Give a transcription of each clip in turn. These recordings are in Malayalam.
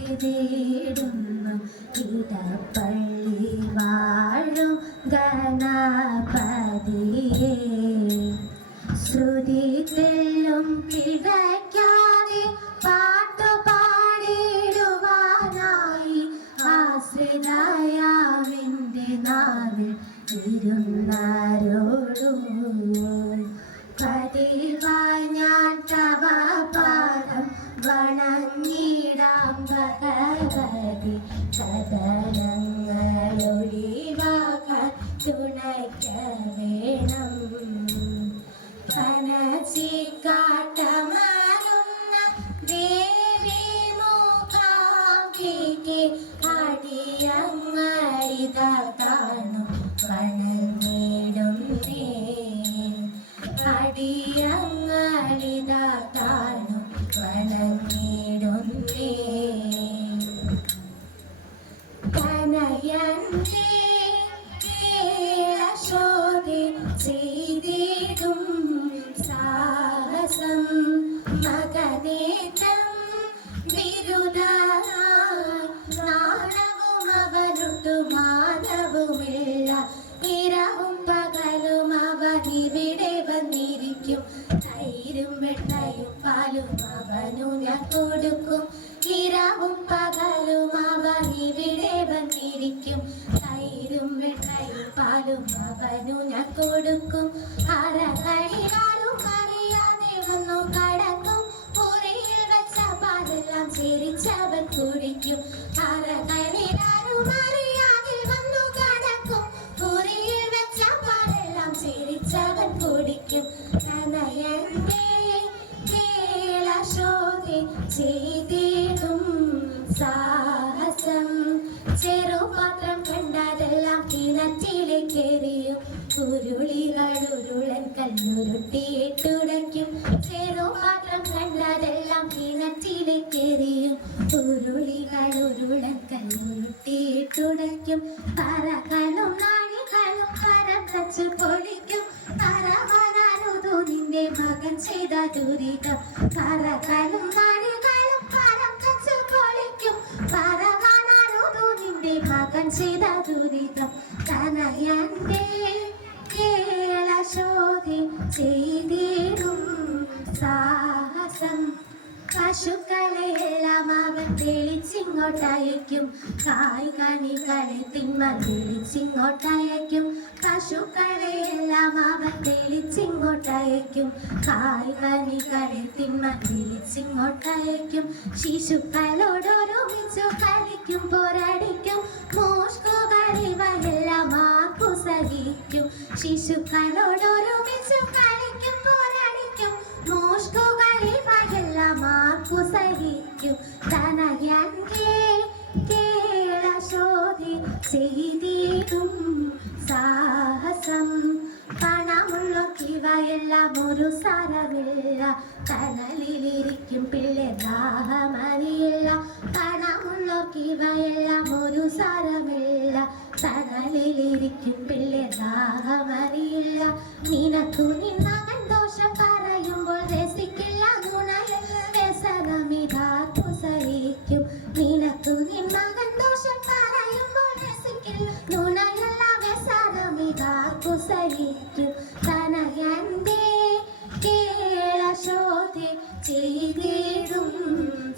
ചെയ്തിടുന്നു ഇടപ്പള്ളി വാഴും ഗണപതിയെ. ശ്രുതി തെല്ലും പിഴയ്ക്കാതെ പാട്ടുപാടിടുവാനായി ആശ്രിതയാവിൻ്റെ നാവിൽ ഇരുന്നാരോടു. പതിവായി ഞാൻ തവ പാദം വണങ്ങിടാം ഭഗവതി. കഥനങ്ങളൊഴിവാക്കാൻ തുണയ്ക്ക വേണം. കനച്ചിക്കാട്ടമാരുന്ന ദേവി മൂകാംബികെ അടിയങ്ങളിതാ കാണും വണങ്ങിടുന്നേ. അടിയങ്ങളിതാ കാണും വണങ്ങിടുന്നേ. കനയന്റെ കേളശോധി ചെയ്തിടും സാഹസം മകനേറ്റം ബിരുദായി. നാണവും അവനൊട്ടു മാനവുമില്ല. ഇരവും പകലും അവനിവിടെ വന്നിരിക്കും. തൈരും വെട്ടയും പാലും അവനു ഞാൻ കൊടുക്കും. ഇരവും പകലും അവനിവിടെ വന്നിരിക്കും. തൈരും വെട്ടയും പാലും അവനു ഞാൻ കൊടുക്കും. അരകളിലാരും അറിയാതെ വന്നു കടക്കും. മുറിയിൽ വെച്ച പാലെല്ലാം ചിരിച്ചവൻ കുടിക്കും. അരകളിലാരും അറിയാതെ വന്നു കടക്കും. മുറിയിൽ വെച്ച പാലെല്ലാം ചിരിച്ചവൻ കുടിക്കും. കനയന്റെ കേളശോധി ചെയ്തിടും സാഹസം. ചെറുപാത്രം കണ്ടതെല്ലാം കിണറ്റിലേക്കെറിയും. ഉരുളികൾ ഉരുളൻ കല്ലുരുട്ടിയിട്ടുടയ്ക്കും. ചെറുപാത്രം കണ്ടതെല്ലാം കിണറ്റിലേക്കെറിയും. ഉരുളികൾ ഉരുളൻ കല്ലുരുട്ടിയിട്ടുടയ്ക്കും. കരകളും നാഴികളും കരം കച്ചു പൊളിക്കും. കരവനാരുതു നിന്റെ മകൻ ചെയ്ത ദുരിതം. കരകളും നാഴികളും കരം കച്ചു പൊളിക്കും. കരവനാരുതു നിന്റെ മകൻ ചെയ്ത ദുരിതം. കനയന്റെ കേളശോധി ചെയ്തിടും സാഹസം. പശുക്കളെയെല്ലാം അവൻ തെളിച്ചിങ്ങോട്ടയക്കും. കായ് കനികളെ തിന്മ തെളിച്ചിങ്ങോട്ടയക്കും. പശുക്കളെയെല്ലാം അവൻ തെളിച്ചിങ്ങോട്ടയക്കും. കായ് കനികളെ തിന്മ തെളിച്ചിങ്ങോട്ടയക്കും. ശിശുക്കളോടൊരുമിച്ചു കളിക്കും പോരടിക്കും. മോഷ്കുകളിവയെല്ലാം ആർക്കു സഹിക്കും. ശിശുക്കളോടൊരുമിച്ചു കളിക്കും പോരടിക്കും. മോഷ്കുകളിവയെല്ലാം ആർക്കു സഹിക്കും. കനയന്റെ കേളശോധി ചെയ്തിടും സാഹസം. പണമുള്ളവയെല്ലാം ഒരു സാരമില്ല. കനലിലിരിക്കും പിള്ളെ ദാഹമറിയില്ല. പണമുള്ളവയെല്ലാം ഒരു സാരമില്ല. കനലിലിരിക്കും പിള്ളെ ദാഹമറിയില്ല. നിനക്കു നിൻ മകൻ ദോഷം പറയുമ്പോൾ രസിക്കില്ല. ഗുണയുള്ള വ്യസനമിതാർക്കു സഹിക്കും. നിനക്കു നിൻ മകൻ ദോഷം പറയുമ്പോൾ രസിക്കില്ല. ഗുണയുള്ള വ്യസനമിതാർക്കു സഹിക്കും. കനയന്റെ കേളശോധി ചെയ്തിടും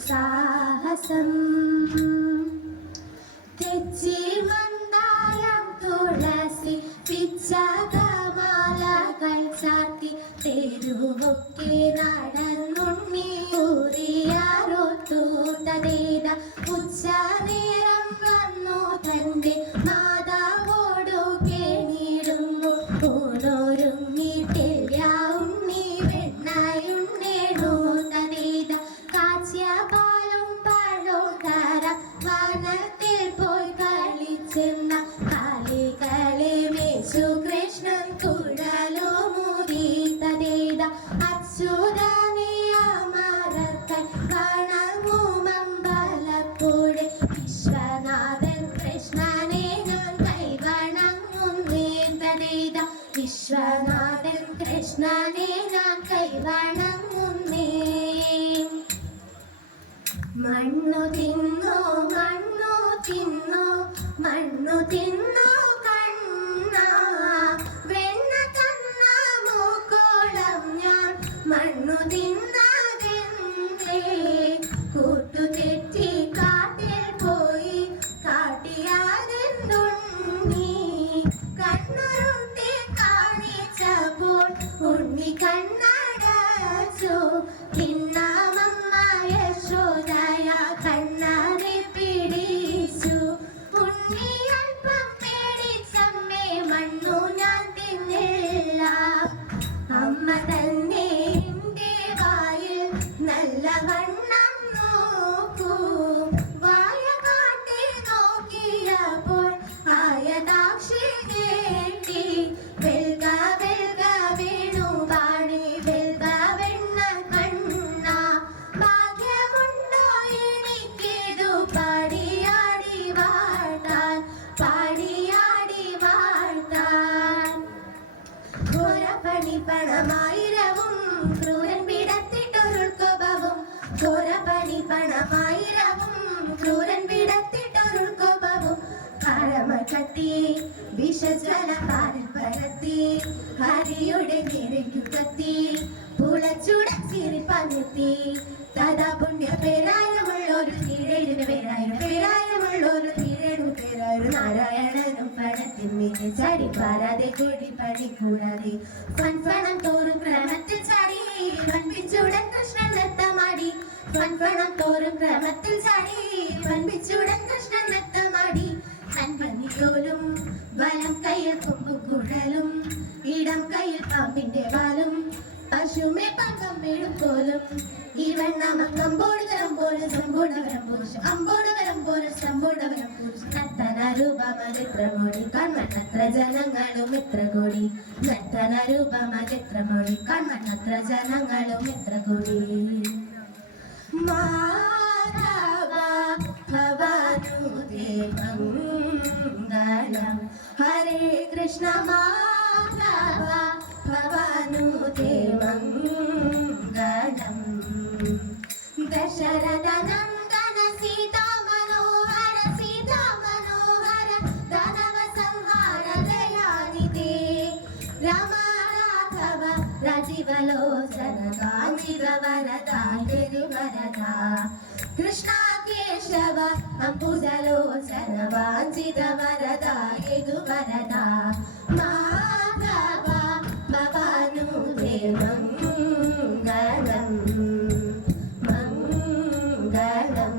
സാഹസം. തെച്ചി മന്ദാരം തുളസി പിച്ചകമാലകൾ ചാർത്തി തെരുവൊക്കെ നടന്നുണ്ണി ൂറിയാറോത്തൂതേത. ഉച്ച നേരം വന്നു തന്റെ മാതാവോടു കേണിടുന്നു. ൂണൊരുങ്ങിട്ടില്ല ഉണ്ണി വെണ്ണയുണ്ണേണൂതേത. കാച്ചിയ പാലും പഴവും തരാം. വനത്തിൽ പോയി കളിച്ചെന്ന കളികളെ മേച്ചു കൃഷ്ണൻ കുഴലോ മുരീതേത. അച്യുതനെ അമരർക്കൻ വണങ്ങുമമ്പലപ്പുഴ. വിശ്വനാഥൻ കൃഷ്ണനെ ഞാൻ കൈവണങ്ങുന്നേതേത. വിശ്വനാഥൻ കൃഷ്ണനെ ഞാൻ കൈവണങ്ങുന്നേ. മണ്ണു തിന്നു പണമായിരവും ക്രൂരൻ വിടത്തിട്ടൊരുൾക്കൊപവും ഘോരപണി പണമായിരവും ക്രൂരൻ വിടത്തിട്ടൊരുൾക്കൊപവും കാരമ കത്തി വിഷജ്വല പാലിൽ പരത്തി ഹരിയുടെ നിരയ്ക്കു കത്തി പുളച്ചുടച്ചിരിപ്പന്നെത്തി തഥാ പുണ്യ പേരായമുള്ളൊരു തീഴെഴുതിന് പേരായമുള്ളൊരു തീഴെഴു പേരായൊരു നാരായണനും പണത്തിൽ മീതെ ചാടി പാരാതെ കൂടി പണി കൂടാതെ ഫൺഫണം തോറും ക്രമത്തിൽ ചാടി പൺപിച്ചുടൻ കൃഷ്ണൻ നൃത്തമാടി ഫൺഫണം തോറും ക്രമത്തിൽ ചാടി പൺപിച്ചുടൻ കൃഷ്ണൻ നൃത്തമാടി അൻപനിയോലും വലം കയ്യിൽ കൊമ്പും കുഴലും ഇടം കയ്യിൽ പാമ്പിന്റെ വാലും പശുമേ പങ്കം വീഴും പോലും ഇവണ്ണമങ്കമ്പോടുതരം പോലും സമ്പൂർണവരം പുരുഷം അമ്പോടുവരം പോലും സമ്പൂർണവരം പുരുഷം നർത്തന രൂപമതിത്രമോടി കൺമണ്ണത്ര ജനങ്ങളും ഇത്ര കൂടി നർത്തന രൂപമതിത്രമോടി കൺമണ്ണത്ര ജനങ്ങളും ഇത്ര കൂടി മാധവ ഭവാനുദേവം ഹരേ കൃഷ്ണ മാധവ ഭവാനുദേവം ഗണം ദശരഥ നന്ദന സീതാ മനോഹര ധനവ സംഹാര ദയാനിധേ രാമ രാഘവ രാജീവലോചന കാഞ്ചിത വരദ गिरिवरद കൃഷ്ണ കേശവ അംബുജലോചന വാഞ്ചിത വരദ യദുവരദ മാധവ ഭവാനുദേവം ഗണം മംഗളം